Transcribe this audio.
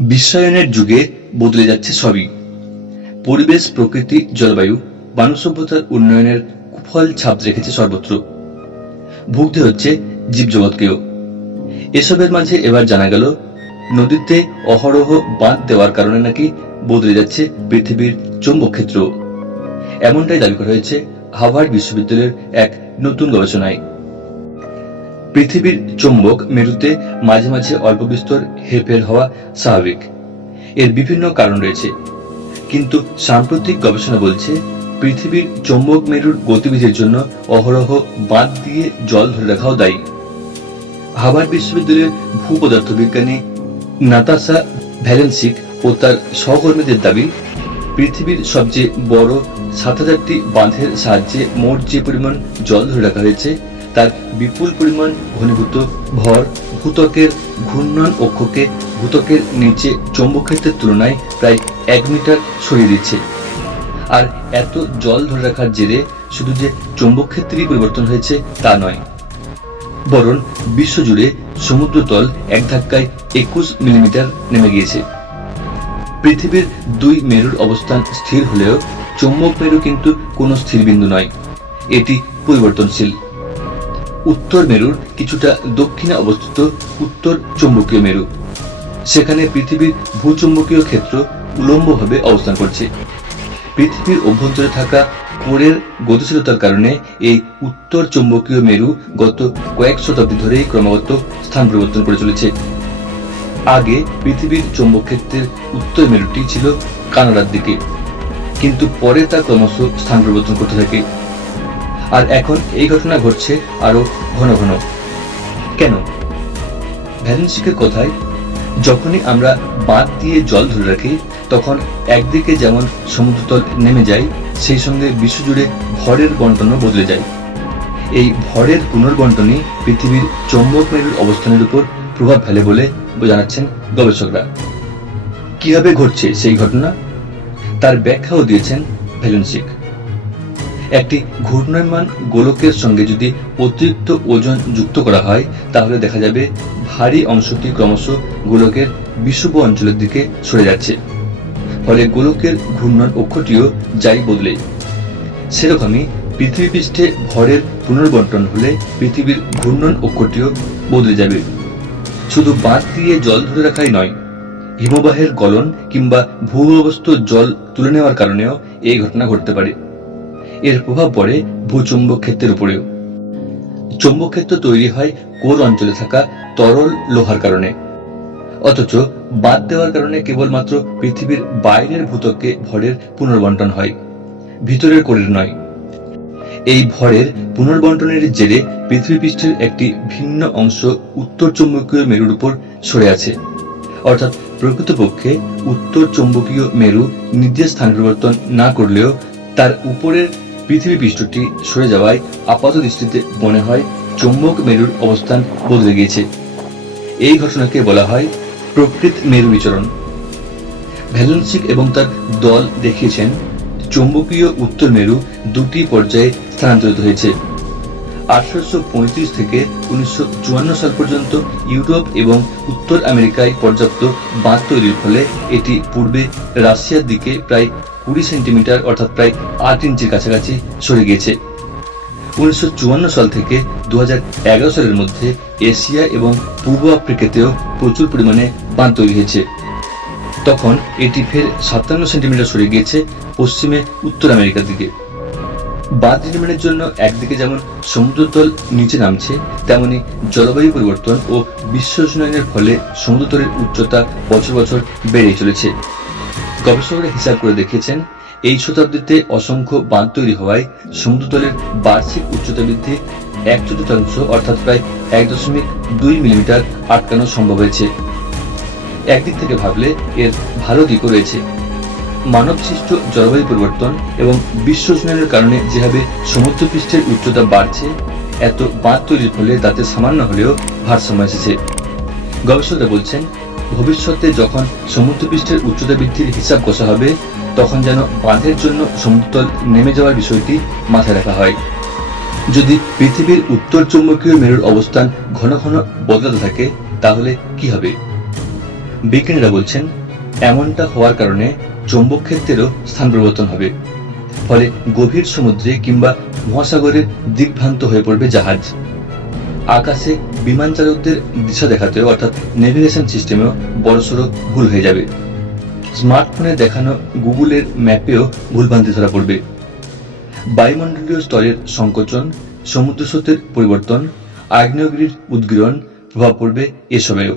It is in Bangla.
বিশ্বায়নের যুগে বদলে যাচ্ছে সবই। পরিবেশ, প্রকৃতি, জলবায়ু মানব সভ্যতার উন্নয়নের কুফল ছাপ রেখেছে সর্বত্র। ভুগতে হচ্ছে জীবজগৎকেও। এসবের মাঝে এবার জানা গেল, নদীতে অহরহ বাঁধ দেওয়ার কারণে নাকি বদলে যাচ্ছে পৃথিবীর চৌম্বক ক্ষেত্র এমনটাই দাবি করা হয়েছে হাভার্ড বিশ্ববিদ্যালয়ের এক নতুন গবেষণায়। পৃথিবীর চৌম্বক মেরুতে মাঝে মাঝে অল্প বিস্তর হেরফের হওয়া স্বাভাবিক। এর বিভিন্ন কারণ রয়েছে। কিন্তু সাম্প্রতিক গবেষণা বলছে, পৃথিবীর চৌম্বক মেরুর গতিবিধির জন্য অহরহ বাঁধ দিয়ে জল ধরে রাখাও দায়ী। হাভার্ড বিশ্ববিদ্যালয়ের ভূপদার্থ বিজ্ঞানী নাতাসা ভ্যালেন্সিক ও তার সহকর্মীদের দাবি, পৃথিবীর সবচেয়ে বড় সাত হাজারটি বাঁধের সাহায্যে মোট যে পরিমাণ জল ধরে রাখা হয়েছে তার বিপুল পরিমাণ ঘনীভূত ভর ভূতকের ঘূর্ণন অক্ষকে ভূতকের নিচে চৌম্বকক্ষেত্রের তুলনায় প্রায় এক মিটার সরিয়ে দিচ্ছে। আর এত জল ধরে রাখার জেরে শুধু যে চৌম্বক ক্ষেত্রেই পরিবর্তন হয়েছে তা নয়। বরং বিশ্বজুড়ে সমুদ্রতল এক ধাক্কায় একুশ মিলিমিটার নেমে গিয়েছে। পৃথিবীর দুই মেরুর অবস্থান স্থির হলেও চৌম্বক মেরু কিন্তু কোনো স্থির বিন্দু নয়। এটি পরিবর্তনশীল। উত্তর মেরুর কিছুটা দক্ষিণে অবস্থিত উত্তর চৌম্বকীয় মেরু। সেখানে পৃথিবীর ভূচুম্বকীয় ক্ষেত্র উলম্বভাবে অবস্থান করছে। পৃথিবীর অভ্যন্তরে থাকা কোরের গতিশীলতার কারণে এই উত্তর চৌম্বকীয় মেরু গত কয়েক শতাব্দী ধরেই ক্রমাগত স্থান পরিবর্তন করে চলেছে। আগে পৃথিবীর চৌম্বক ক্ষেত্রের উত্তর মেরুটি ছিল কানাডার দিকে, কিন্তু পরে তা ক্রমশ স্থান পরিবর্তন করতে থাকে। আর এখন এই ঘটনা ঘটছে আরও ঘন ঘন। কেন? ভ্যালেন্সিকের কথায়, যখনই আমরা বাঁধ দিয়ে জল ধরে রাখি, তখন একদিকে যেমন সমুদ্রতল নেমে যায়, সেই সঙ্গে বিশ্বজুড়ে ভরের বন্টনও বদলে যায়। এই ভরের পুনর্বন্টনই পৃথিবীর চৌম্বক মেরুর অবস্থানের উপর প্রভাব ফেলে বলে জানাচ্ছেন গবেষকরা। কীভাবে ঘটছে সেই ঘটনা? তার ব্যাখ্যাও দিয়েছেন ভ্যালেন্সিক একটি ঘূর্ণায়মান গোলকের সঙ্গে যদি অতিরিক্ত ওজন যুক্ত করা হয়, তাহলে দেখা যাবে ভারী অংশটি ক্রমশ গোলকের বিষুব অঞ্চলের দিকে সরে যাচ্ছে। ফলে গোলকের ঘূর্ণন অক্ষটিও যাই বদলে। সেরকমই পৃথিবী পৃষ্ঠে ভরের পুনর্বন্টন হলে পৃথিবীর ঘূর্ণন অক্ষটিও বদলে যাবে। শুধু বাঁধ দিয়ে জল ধরে রাখাই নয়, হিমবাহের গলন কিংবা ভূগর্ভস্থ জল তুলে নেওয়ার কারণেও এই ঘটনা ঘটতে পারে। এর প্রভাব পড়ে ভূচুম্বক ক্ষেত্রের উপরেও। চৌম্বক ক্ষেত্র তৈরি হয় কোর অঞ্চলে থাকা তরল লোহার কারণে। অথচ বাদ দেওয়ার কারণে কেবলমাত্র পৃথিবীর বাইরের ভূতকে ভরের পুনর্বন্টন হয়, ভিতরের কোরের নয়। এই ভরের পুনর্বন্টনের জেরে পৃথিবী পৃষ্ঠের একটি ভিন্ন অংশ উত্তর চৌম্বকীয় মেরুর উপর সরে আছে। অর্থাৎ প্রকৃতপক্ষে উত্তর চৌম্বকীয় মেরু নিজের স্থান পরিবর্তন না করলেও তার উপরের পৃথিবী পৃষ্ঠটি সরে যাওয়ায় আপাত দৃষ্টিতে মনে হয় চৌম্বক মেরুর অবস্থান বদলে গিয়েছে। এই ঘটনাকে বলা হয় প্রকৃত মেরু বিচরণ। ভ্যালেন্সিক এবং তার দল দেখিয়েছেন চৌম্বকীয় উত্তর মেরু দুটি পর্যায়ে স্থানান্তরিত হয়েছে। আঠারোশো থেকে উনিশশো চুয়ান্ন সাল পর্যন্ত ইউরোপ এবং উত্তর আমেরিকায় পর্যাপ্ত বাঁধ তৈরির ফলে এটি পূর্বে রাশিয়ার দিকে প্রায় কুড়ি সেন্টিমিটার, অর্থাৎ প্রায় আট ইঞ্চির কাছাকাছি সরে গিয়েছে। উনিশশো সাল থেকে দু সালের মধ্যে এশিয়া এবং পূর্ব আফ্রিকাতেও প্রচুর পরিমাণে বাঁধ তৈরি হয়েছে। তখন এটি ফের সাতান্ন সেন্টিমিটার সরে গিয়েছে পশ্চিমে উত্তর আমেরিকার দিকে। বাঁধ নির্মাণের জন্য একদিকে যেমন সমুদ্রতল নিচে নামছে, তেমনি জলবায়ু পরিবর্তন ও বিশ্ব উষ্ণায়নের ফলে সমুদ্রতলের উচ্চতা বছর বছর বেড়েই চলেছে। গবেষকরা হিসাব করে দেখিয়েছেন এই শতাব্দীতে অসংখ্য বাঁধ তৈরি হওয়ায় সমুদ্রতলের বার্ষিক উচ্চতা বৃদ্ধি এক চতুর্থাংশ, অর্থাৎ প্রায় এক দশমিক দুই মিলিমিটার আটকানো সম্ভব হয়েছে। একদিক থেকে ভাবলে এর ভালো দিকও রয়েছে। মানব সৃষ্ট জলবায়ু পরিবর্তন এবং বিশ্ব উষ্ণায়নের কারণে যেভাবে সমুদ্রপৃষ্ঠের উচ্চতা বাড়ছে, এত বাঁধ তৈরির ফলে তাতে সামান্য হলেও ভারসাম্য এসেছে। গবেষকরা বলছেন ভবিষ্যতে যখন সমুদ্রপৃষ্ঠের উচ্চতা বৃদ্ধির হিসাব কষা হবে, তখন যেন বাঁধের জন্য সমুদ্রতল নেমে যাওয়ার বিষয়টি মাথায় রাখা হয়। যদি পৃথিবীর উত্তর চৌম্বকীয় মেরুর অবস্থান ঘন ঘন বদলাতে থাকে, তাহলে কি হবে? বিজ্ঞানীরা বলছেন, এমনটা হওয়ার কারণে চৌম্বক ক্ষেত্রেরও স্থান পরিবর্তন হবে। ফলে গভীর সমুদ্রে কিংবা মহাসাগরে দিকভ্রান্ত হয়ে পড়বে জাহাজ। আকাশে বিমান চালকদের দিশা দেখাতেও, অর্থাৎ নেভিগেশন সিস্টেমেও বড়সড় ভুল হয়ে যাবে। স্মার্টফোনে দেখানো গুগলের ম্যাপেও ভুলভ্রান্তি ধরা পড়বে। বায়ুমণ্ডলীয় স্তরের সংকোচন, সমুদ্র স্রোতের পরিবর্তন, আগ্নেয়গিরির উদ্গীরণ প্রভাব পড়বে এসবেও